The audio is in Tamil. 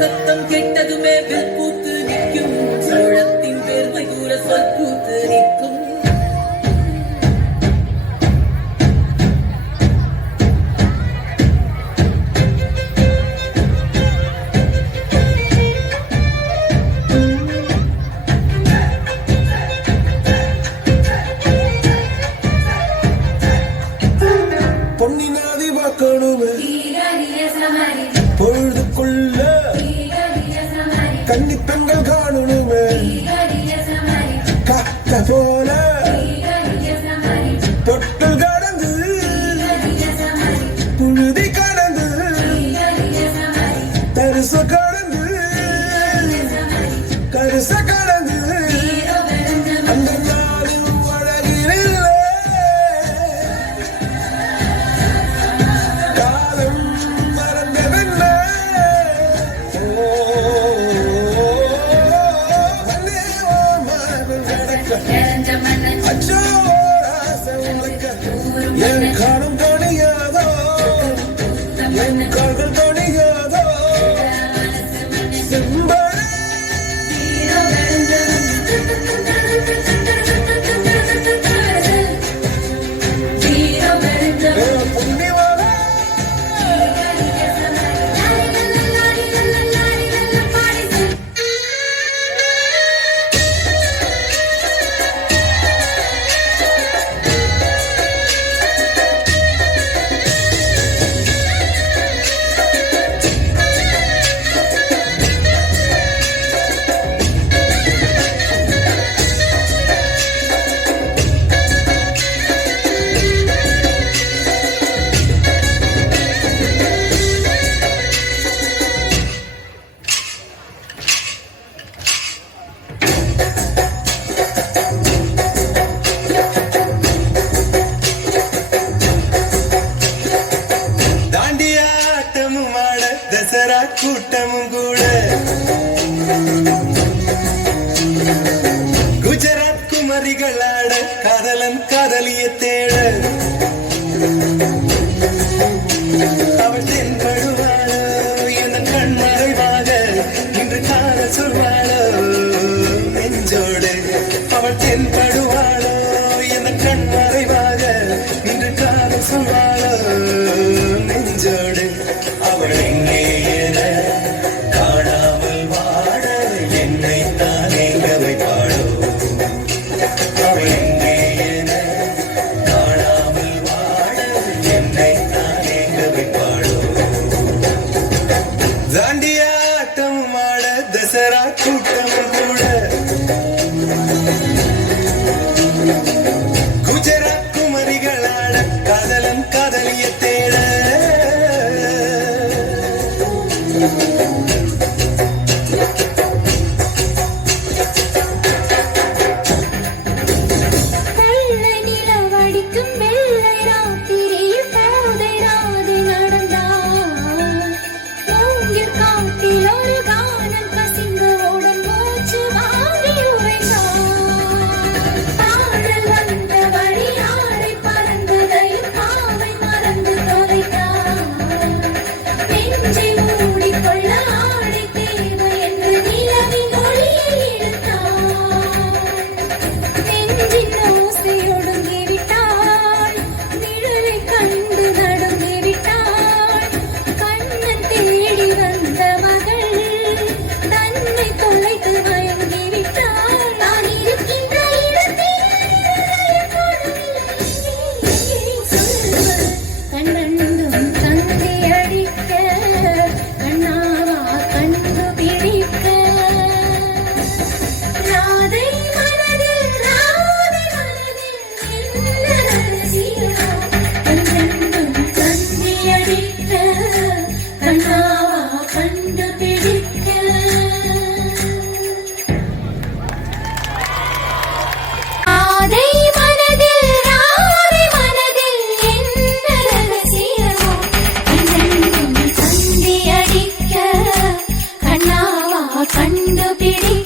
சத்தம் கெட்டதுமே வில் பூத்து நிற்கும் சோழத்தின் பெருமை கூற சொல் பூத்து நிற்கும் பொன்னினாதி வாக்கணுமே பொழுதுக்குள்ள கன்னி பெண்கள் காணணுமே காத்த போல தொட்டில் கடந்து புழுதி கடந்து தரிச கடந்து கரிச கடந்து அந்த நாளும் அழகில் காலம் மறந்ததென்ன அச்சோ ஆசை உனக்கு என் காலம் தணியாதோ என் கால்கள் தணியாதோ தசரா கூட்டமும் கூட குஜராத் குமரிகளாட காதலன் காதலிய தேட அவள் தென்படுவாளோ என் கண் மறைவாக இன்று காதல் சொல்வாளோ நெஞ்சோடு அவள் தென்படுவாளோ என் கண் மறைவாக இன்று காதல் சொல்வாளோ நெஞ்சோடு அவள் எங்கே என காணாமல் வாட என்னை தானே வைப்பாளோ அவள் எங்கே என காணாமல் வாட என்னை தானே வைப்பாளோ தாண்டியாட்டம் ஆட தசரா கூட்டம் கூட குஜராத் குமரிகளாட காதலன் காதலிய தேட கண்டுபிடி